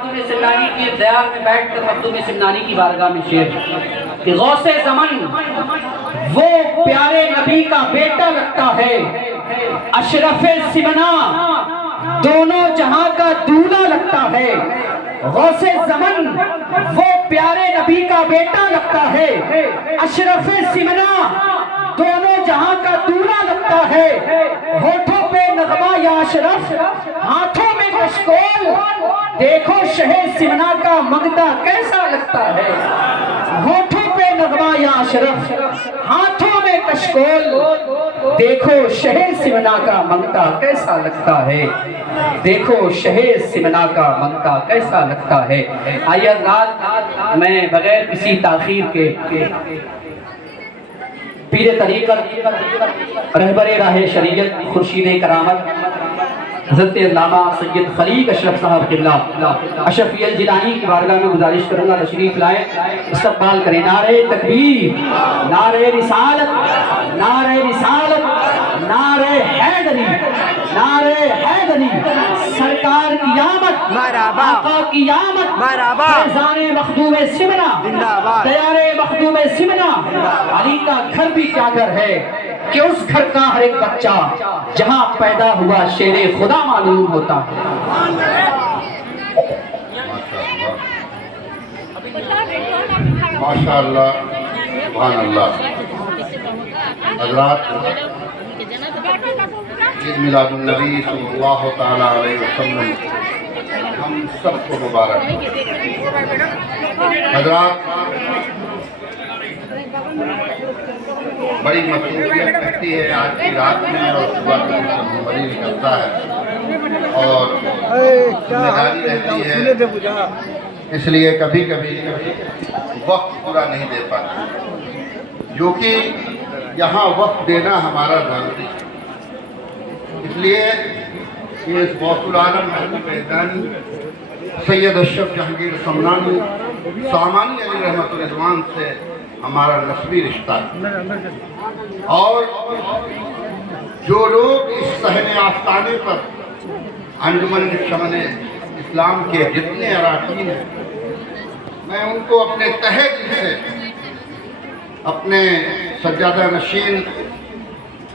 مخدوم سمنانی کی دیار میں بیٹھ کر مخدوم سمنانی کی بارگاہ میں شعر کہ غوث زمن وہ پیارے نبی کا بیٹا لگتا ہے، اشرف سمنا دونوں جہاں کا دولہا لگتا ہے۔ غوث زمن وہ پیارے نبی کا بیٹا لگتا ہے، اشرف سمنا دونوں جہاں کا دولہا لگتا ہے۔ ہونٹوں پہ نغمہ یا اشرف، ہاتھوں میں کشکول، دیکھو شہ سمنا کا منگتا کیسا لگتا ہے۔ ہونٹوں پہ نغمہ یا اشرف، ہاتھوں میں کشکول، دیکھو شہ سمنا کا منگتا کیسا لگتا ہے۔ دیکھو شہ سمنا کا منگتا کیسا لگتا ہے۔ آئیے حضرات، میں بغیر کسی تاخیر کے پیر طریقت رہبر راہ شریعت خورشید کرامت حضرت علامہ سید خلیق اشرف صاحب قبلہ اشرفی الجیلانی کی بارگاہ میں گزارش کروں گا تشریف لائیں، استقبال کریں۔ نعرہ تکبیر، نعرہ رسالت، نعرہ رسالت، نعرہ حیدری، نعرہ حیدری، سرکار کی آمد، آقا کی آمد، فیضان مخدوم سمنا، دیار مخدوم سمنا۔ علی کا گھر بھی کیا گھر ہے کہ اس گھر کا ہر ایک بچہ جہاں پیدا ہوا شیر خدا معلوم ہوتا ہے۔ ماشاءاللہ، سبحان اللہ۔ حضرات، عید میلاد النبی صلی اللہ تعالیٰ علیہ وسلم ہم سب کو مبارک۔ حضرات، بڑی مصروفیت رہتی ہے آج کی رات میں اور صبح کا بڑی نکلتا ہے اور ذمہ داری رہتی ہے، اس لیے کبھی کبھی وقت پورا نہیں دے پاتے، جو کہ یہاں وقت دینا ہمارا ضروری ہے۔ اس لیے یہ غوث العالم محبوب فیضانی سید اشرف جہانگیر سمنانی سامانی علی رحمت الرضوان سے ہمارا نسبی رشتہ ہے، اور جو لوگ اس صحن آستانے پر انجمن شمن اسلام کے جتنے اراکین ہیں، میں ان کو اپنے تہہ دل سے اپنے سجادہ نشین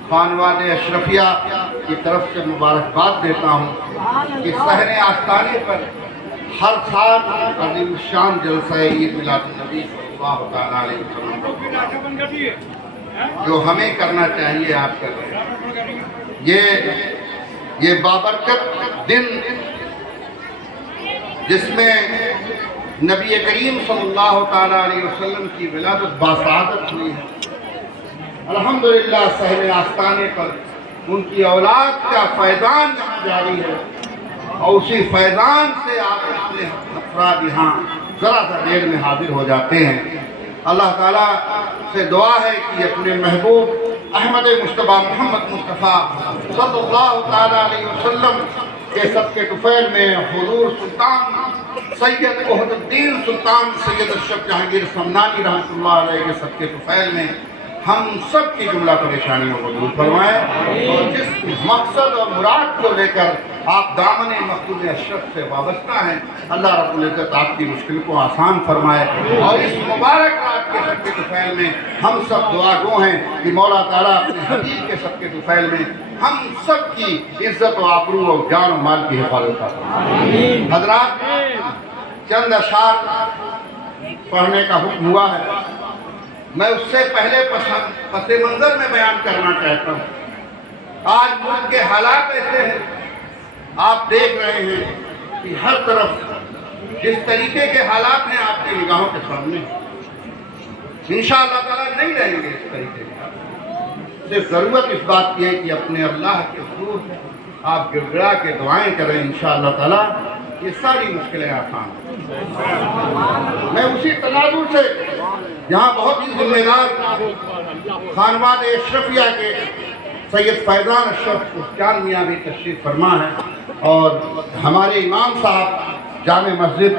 خانواد اشرفیہ کی طرف سے مبارکباد دیتا ہوں کہ صحن آستانے پر ہر سال عظیم الشان جلسہ عید میلاد النبی صلی اللہ تعالیٰ علیہ وسلم جو ہمیں کرنا چاہیے آپ کر رہے ہیں۔ یہ بابرکت دن جس میں نبی کریم صلی اللہ تعالیٰ علیہ وسلم کی ولادت باسعادت ہوئی ہے، الحمدللہ صحن آستانے پر ان کی اولاد کا فیضان یہاں جاری ہے، اور اسی فیضان سے آپ اپنے افراد یہاں ذرا سا دیر میں حاضر ہو جاتے ہیں۔ اللہ تعالیٰ سے دعا ہے کہ اپنے محبوب احمد مصطفیٰ محمد مصطفیٰ صلی اللہ تعالیٰ علیہ وسلم کے صدقے طفیل میں حضور سلطان سید عہد الدین سلطان سید اشرف جہانگیر سمنانی رحمۃ اللہ علیہ کے صدقے طفیل میں ہم سب کی جملہ پریشانیوں کو دور فرمائیں، اور جس مقصد اور مراد کو لے کر آپ دامن مخدوم اشرف سے وابستہ ہیں، اللہ رب العزت آپ کی مشکل کو آسان فرمائے۔ اور اس مبارک رات کے صدقے طفیل میں ہم سب دعا گو ہیں کہ مولا تعالیٰ اپنے حبیب کے صدقے طفیل میں ہم سب کی عزت و آبرو اور جان و مال کی حفاظت کریں۔ حضرات، چند اشعار پڑھنے کا حکم ہوا ہے، میں اس سے پہلے پس منظر میں بیان کرنا چاہتا ہوں۔ آج ملک کے حالات ایسے ہیں، آپ دیکھ رہے ہیں کہ ہر طرف جس طریقے کے حالات ہیں آپ کی نگاہوں کے سامنے، انشاءاللہ تعالیٰ نہیں رہیں گے اس طریقے کے حالات۔ صرف ضرورت اس بات کی ہے کہ اپنے اللہ کے حضور آپ گڑ گڑا کے دعائیں کریں، انشاءاللہ تعالیٰ یہ ساری مشکلیں آسان ہیں۔ میں اسی تناظر سے یہاں بہت ہی ذمہ دار خانواد اشرفیہ کے سید فیضان اشرف چاند میاں بھی تشریف فرما ہے، اور ہمارے امام صاحب جامع مسجد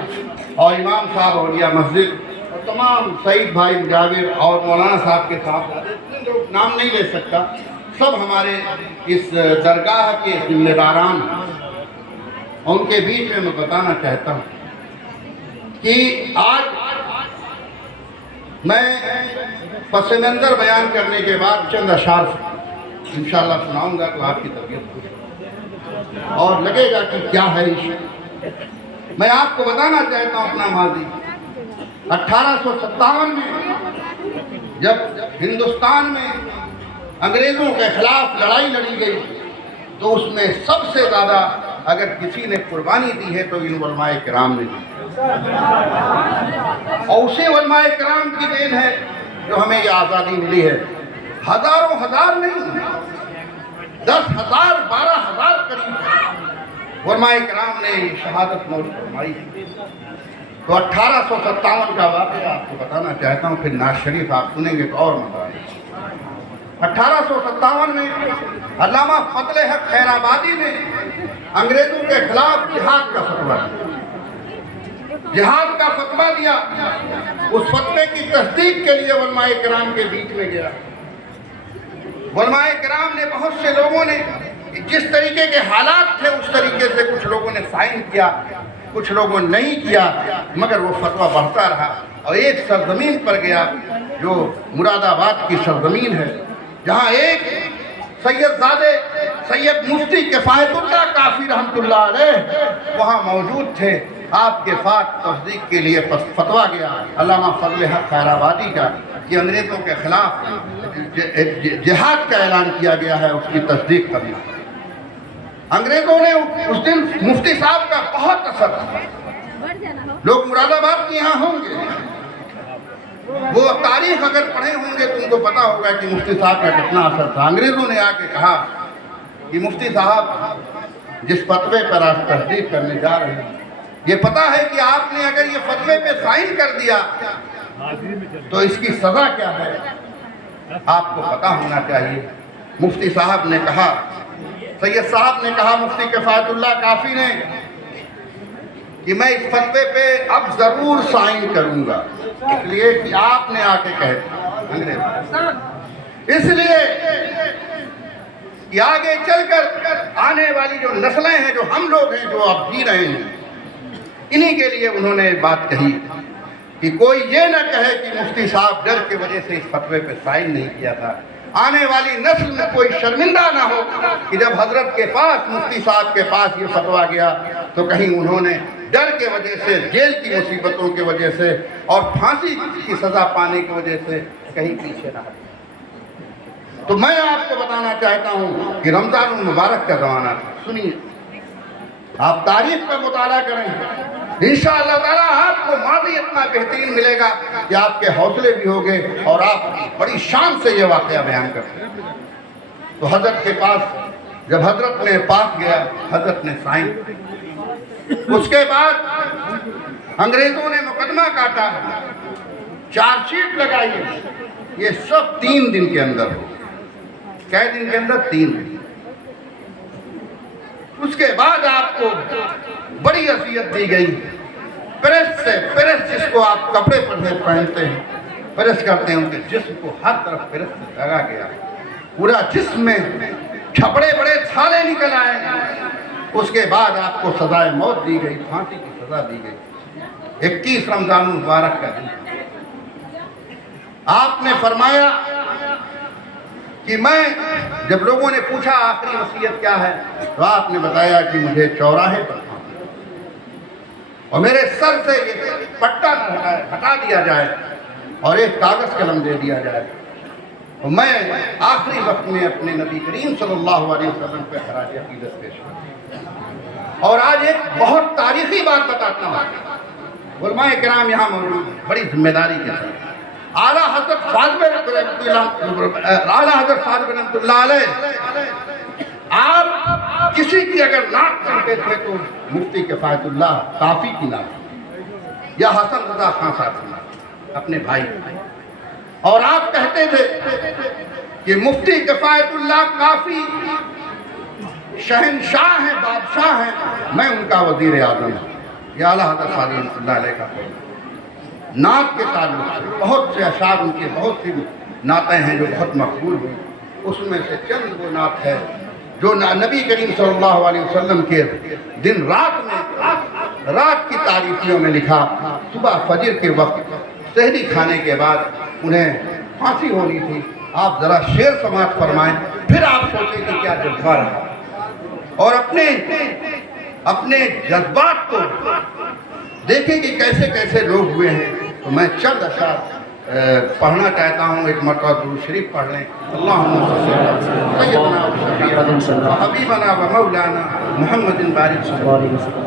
اور امام صاحب اولیاء مسجد اور تمام سعید بھائی مجاور اور مولانا صاحب کے ساتھ نام نہیں لے سکتا، سب ہمارے اس درگاہ کے ذمہ داران، ان کے بیچ میں بتانا چاہتا ہوں کہ آج میں پس منظر بیان کرنے کے بعد چند اشعار انشاءاللہ سناؤں گا تو آپ کی طبیعت خوش ہوگی اور لگے گا کہ کیا ہے عشق۔ میں آپ کو بتانا چاہتا ہوں اپنا ماضی۔ 1857 میں جب ہندوستان میں انگریزوں کے خلاف لڑائی لڑی گئی تو اس میں سب سے زیادہ اگر کسی نے قربانی دی ہے تو ان علماء کرام نے دی، اور اسی علماء کرام کی دین ہے جو ہمیں یہ آزادی ملی ہے۔ ہزاروں ہزار نہیں، 10,000 12,000 قریب علماء کرام نے شہادت نوش فرمائی۔ تو 1857 کا واقعہ آپ کو بتانا چاہتا ہوں، پھر ناز شریف آپ سنیں گے تو اور مزہ آئے گا۔ 1857 میں علامہ فضل حق خیر آبادی نے انگریزوں کے خلاف جہاد کا فتویٰ دیا۔ جہاد کا فتویٰ دیا، اس فتوے کی تصدیق کے لیے علماء کرام کے بیچ میں گیا۔ علماء کرام نے بہت سے لوگوں نے جس طریقے کے حالات تھے اس طریقے سے کچھ لوگوں نے سائن کیا، کچھ لوگوں نے نہیں کیا، مگر وہ فتویٰ بڑھتا رہا اور ایک سرزمین پر گیا جو مراد آباد کی سرزمین ہے، جہاں ایک سید زادے سید مفتی کفایت اللہ کافی رحمۃ اللہ علیہ وہاں موجود تھے۔ آپ کے فات تصدیق کے لیے فتویٰ گیا علامہ فضل حق خیر آبادی کا کہ انگریزوں کے خلاف جہاد کا اعلان کیا گیا ہے، اس کی تصدیق کرنا۔ انگریزوں نے اس دن مفتی صاحب کا بہت اثر تھا۔ لوگ مراد آباد کے یہاں ہوں گے، وہ تاریخ اگر پڑھے ہوں گے تو ان کو پتا ہوگا کہ مفتی صاحب کا کتنا اثر تھا۔ انگریزوں نے آ کے کہا کہ مفتی صاحب جس فتوے پر آپ تصدیق کرنے جا رہے ہیں، یہ پتا ہے کہ آپ نے اگر یہ فتوے پہ سائن کر دیا تو اس کی سزا کیا ہے، آپ کو پتا ہونا چاہیے۔ مفتی صاحب نے کہا، سید صاحب نے کہا مفتی کفایت اللہ کافی نے کہ میں اس فتوے پہ اب ضرور سائن کروں گا، اس لیے کہ آپ نے آ کے کہہ دیا، اس لیے کہ آگے چل کر آنے والی جو نسلیں ہیں، جو ہم لوگ ہیں، جو اب جی رہے ہیں، انہی کے لیے انہوں نے بات کہی کہ کوئی یہ نہ کہے کہ مفتی صاحب ڈر کی وجہ سے اس فتوے پہ سائن نہیں کیا تھا۔ آنے والی نسل میں کوئی شرمندہ نہ ہو کہ جب حضرت کے پاس مفتی صاحب کے پاس یہ فتویٰ گیا تو کہیں انہوں نے ڈر کے وجہ سے، جیل کی مصیبتوں کی وجہ سے اور پھانسی کی سزا پانے کی وجہ سے کہیں پیچھے نہ ہٹے۔ تو میں آپ کو بتانا چاہتا ہوں کہ رمضان المبارک کا زمانہ تھا۔ سنیے، آپ تاریخ کا مطالعہ کریں، انشاءاللہ تعالیٰ آپ کو ماضی اتنا بہترین ملے گا کہ آپ کے حوصلے بھی ہوگے اور آپ بڑی شان سے یہ واقعہ بیان کرتے ہیں۔ تو حضرت کے پاس جب حضرت نے پاس گیا، حضرت نے سائن، اس کے بعد انگریزوں نے مقدمہ کاٹا، چارج شیٹ لگائی، یہ سب 3 دن کے اندر ہو۔ کئے دن کے اندر؟ 3 دن۔ اس کے بعد آپ کو بڑی اذیت دی گئی، پریس سے، پریس جس کو آپ کپڑے پر سے پہنتے ہیں، پریس کرتے ہیں، ان کے جسم کو ہر طرف پریس سے لگا گیا، پورا جسم میں چھپڑے بڑے چھالے نکل آئے۔ اس کے بعد آپ کو سزائے موت دی گئی، پھانسی کی سزا دی گئی۔ 21 رمضان المبارک کا دن آپ نے فرمایا کہ میں، جب لوگوں نے پوچھا آخری وصیت کیا ہے تو آپ نے بتایا کہ مجھے چوراہے پر اور میرے سر سے یہ پٹا ہٹا دیا جائے اور ایک کاغذ قلم دے دیا جائے، اور میں آخری وقت میں اپنے نبی کریم صلی اللہ علیہ وسلم پہ خراج عقیدت پیش کروں۔ اور آج ایک بہت تاریخی بات بتاتا ہوں، علماء کرام یہاں موجود ہیں، بڑی ذمہ داری کے ساتھ۔ اعلیٰ حضرت فاضل رحمۃ اللہ علیہ، آپ کسی کی اگر نعت سنتے تھے تو مفتی کفایت اللہ کافی کی نعت یا حسن رضا خان صاحب کی نعت، اپنے بھائی، اور آپ کہتے تھے کہ مفتی کفایت اللہ کافی شہنشاہ ہیں، بادشاہ ہیں، میں ان کا وزیر اعظم ہوں۔ یہ اعلیٰ حضرت فاضل رحمۃ اللہ علیہ کا نعت کے تعلق سے بہت سے اشعار، ان کے بہت سی نعتیں ہیں جو بہت مقبول ہوئی، اس میں سے چند وہ نعت ہے جو نبی کریم صلی اللہ علیہ وسلم کے دن رات میں رات کی تاریکیوں میں لکھا صبح فجر کے وقت سحری کھانے کے بعد انہیں پھانسی ہونی تھی. آپ ذرا شعر سماعت فرمائیں, پھر آپ سوچیں کہ کیا جذبہ رہا, اور اپنے جذبات کو دیکھیں کہ کیسے کیسے لوگ ہوئے ہیں. تو میں چند اشعار پڑھنا چاہتا ہوں, ایک مرتبہ درود شریف پڑھ لیں. اللہم صلی علی سیدنا و شفیعنا و حبیبنا و مولانا محمد بارک صلی اللہ علیہ وسلم.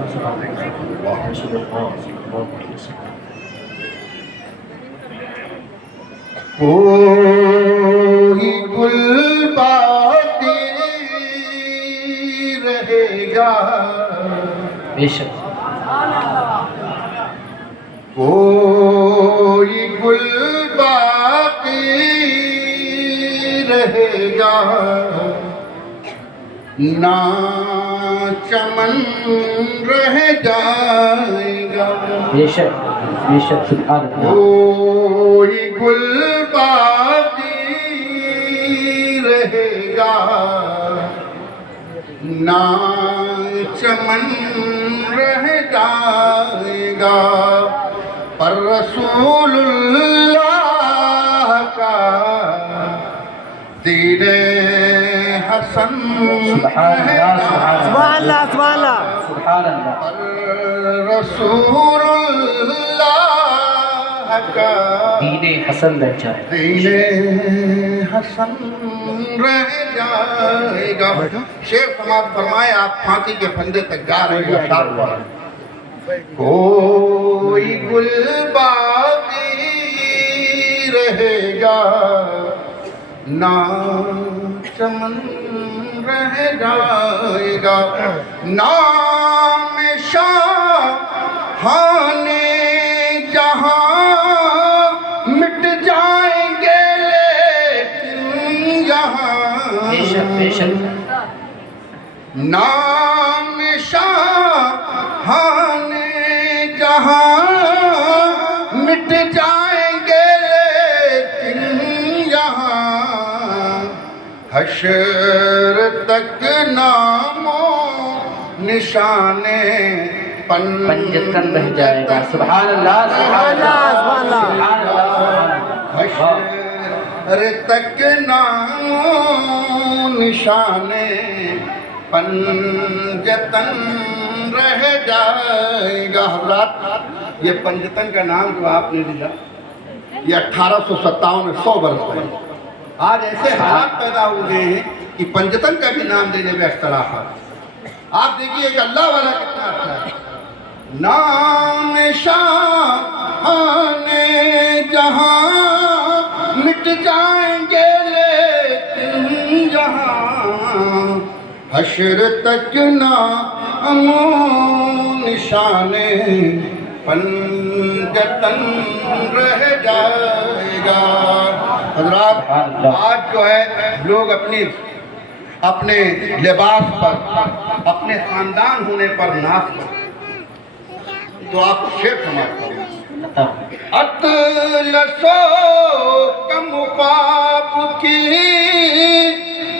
کوئی گل باقی رہے گا, بے شک کوئی گل باقی رہے گا, نہ چمن رہ جائے گا. بے شک بے شک, سبحان اللہ. کوئی گل باقی رہے گا, نہ چمن رہ جائے گا, پر رسول اللہ کا دین حسن سبحان اللہ, سبحان اللہ سبحان اللہ سبحان اللہ. پر رسول اللہ کا دین حسن رہ جائے. دین حسن رہ جائے گا. شعر سماعت فرمائے, آپ پھانسی کے پھندے تک جا رہے ہیں. اشعار پڑھیں. کوئی گل باقی رہے گا, نہ چمن رہ جائے گا, نام شاہان جہاں مٹ جائیں گے لیکن یہاں, بے شک بے شک, نام شاہان جہاں مٹ جائیں گے لیکن یہاں حشر تک نام و نشانے پنجتن رہ جائے گا. سبحان اللہ سبحان اللہ سبحان اللہ. حشر تک نام و نشانے پنجتن رہ جائے گا. حضرات, یہ پنجتن کا نام جو آپ نے لیا, یہ 1857 میں 100 برس پہلے. آج ایسے حالات پیدا ہوئے ہیں کہ پنجتن کا بھی نام دینے میں اختلافات. آپ دیکھیے کہ اللہ والا کتنا اچھا ہے. نام شاہان جہاں مٹ جائیں گے لیکن یہاں حشر تک نام نشانے پنجتن رہ جائے گا. حضرات, آج جو ہے لوگ اپنے لباس پر, اپنے خاندان ہونے پر ناز کرتے. تو آپ شعر سماعت کریں. اطلسو کم خواب کی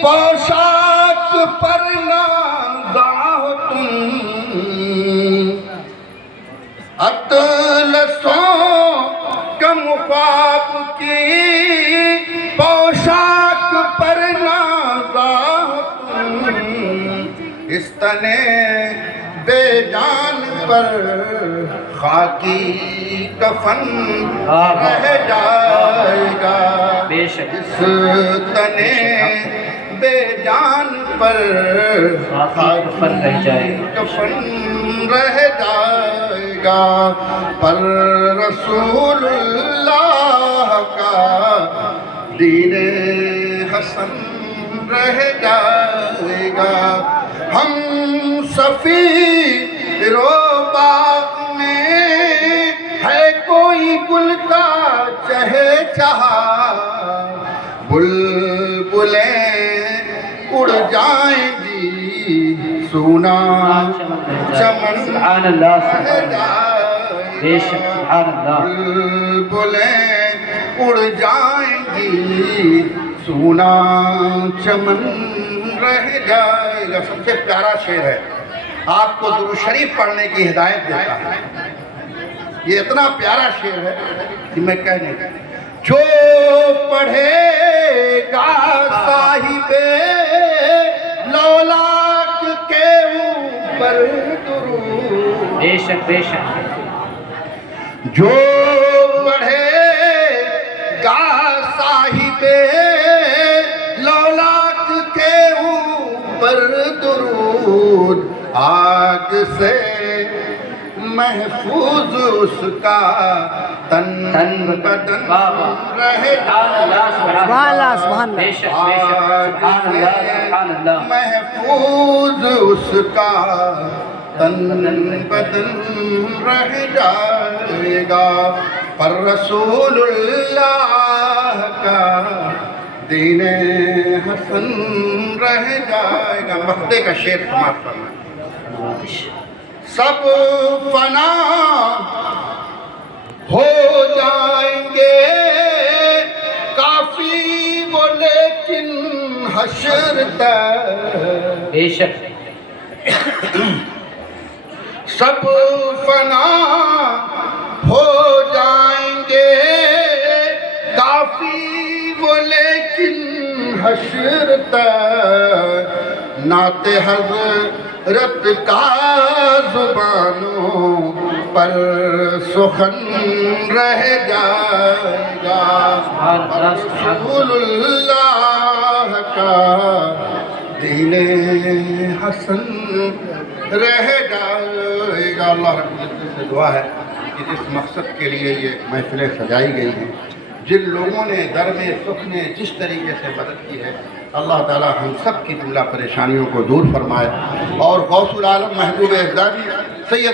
پوشاک پر نازا ہو تم, اطلسو کم خواب کی پوشاک پر نازا ہو تم, اس تنے بے جان پر خاکی کفن رہ جائے گا. بے شک, اس تنے بے جان پر کفن رہ جائے گا. کفن رہ جائے گا, پر رسول اللہ کا دین حسن رہ جائے گا. ہم سفیر و باغ میں ہے کوئی گل کا چہے چہا, بلبلیں اڑ جائیں گی سونا چمن سبحان اللہ رہ سبحان اللہ. جائے بے شک, سبحان اللہ. بلبلیں اڑ جائیں گی سونا چمن رہ جائے گا. سب سے پیارا شعر ہے. آپ کو درود شریف پڑھنے کی ہدایت دیتا ہے۔ یہ اتنا پیارا شعر ہے کہ میں کہہ نہیں، جو پڑھے گا صاحب لولاک کے اوپر درود، بے شک بے شک، جو پڑھے گا صاحب لولاک کے اوپر درود، آگ سے محفوظ اس کا تن بدن رہے گا، سبحان اللہ سبحان بے اللہ شک بے شک، سبحان اللہ سبحان اللہ، محفوظ اس کا تن بدن رہ جائے گا، پر رسول اللہ کا دین حسن رہ جائے گا۔ مقدے کا شعر سماعت فرمائیں۔ سب فنا ہو جائیں گے کافی وہ لیکن حشر تک، بے شک، سب فنا ہو جائیں گے کافی وہ لیکن حشر تک، نعت حضرت کا زبانوں پر سخن رہ جائے گا، رسول اللہ کا دین حسن رہ جائے گا۔ اللہ رب العزت سے دعا ہے کہ جس مقصد کے لیے یہ محفلیں سجائی گئی ہیں، جن لوگوں نے در میں سکھ نے جس طریقے سے مدد کی ہے، اللہ تعالی ہم سب کی جملہ پریشانیوں کو دور فرمائے، اور غوث العالم محبوب اعزازی سید